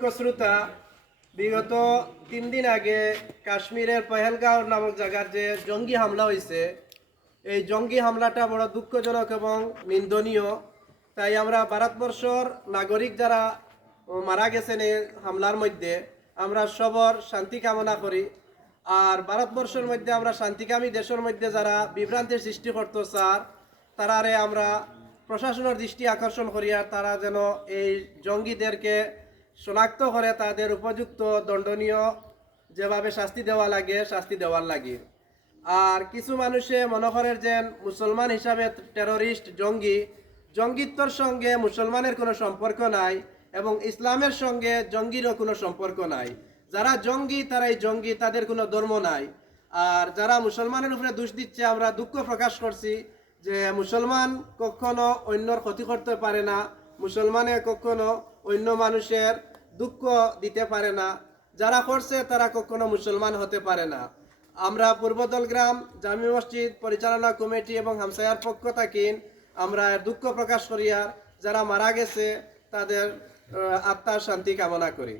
শ্রোতা, বিগত 3 দিন আগে কাশ্মীরের পহেলগাঁও নামক জায়গার যে জঙ্গি হামলা হয়েছে, এই জঙ্গি হামলাটা বড় দুঃখজনক এবং নিন্দনীয়। তাই আমরা ভারতবর্ষর নাগরিক যারা মারা গেছেন এই হামলার মধ্যে, আমরা সবর শান্তি কামনা করি। আর ভারতবর্ষের মধ্যে আমরা শান্তিকামী দেশের মধ্যে যারা বিভ্রান্তির সৃষ্টি করতো স্যার, তারারে আমরা প্রশাসনের দৃষ্টি আকর্ষণ করি আর তারা যেন এই জঙ্গিদেরকে শনাক্ত করে তাদের উপযুক্ত দণ্ডনীয় যেভাবে শাস্তি দেওয়া লাগে শাস্তি দেওয়ার লাগে। আর কিছু মানুষে মনে করে যে মুসলমান হিসাবে টেরোরিস্ট জঙ্গিত্বর সঙ্গে মুসলমানের কোনো সম্পর্ক নাই এবং ইসলামের সঙ্গে জঙ্গিরও কোনো সম্পর্ক নাই। যারা জঙ্গি তারাই জঙ্গি, তাদের কোনো ধর্ম নাই। আর যারা মুসলমানের উপরে দোষ দিচ্ছে, আমরা দুঃখ প্রকাশ করছি যে মুসলমান কখনো অন্যর ক্ষতি করতে পারে না, মুসলমানে কখনো অন্য মানুষের দুঃখ দিতে পারে না, যারা করছে তারা কখনো মুসলমান হতে পারে না। আমরা পূর্বদলগ্রাম জামি মসজিদ পরিচালনা কমিটি এবং হামসায়ার পক্ষ থেকে আমরা দুঃখ প্রকাশ করি আর যারা মারা গেছে তাদের আত্মার শান্তি কামনা করি।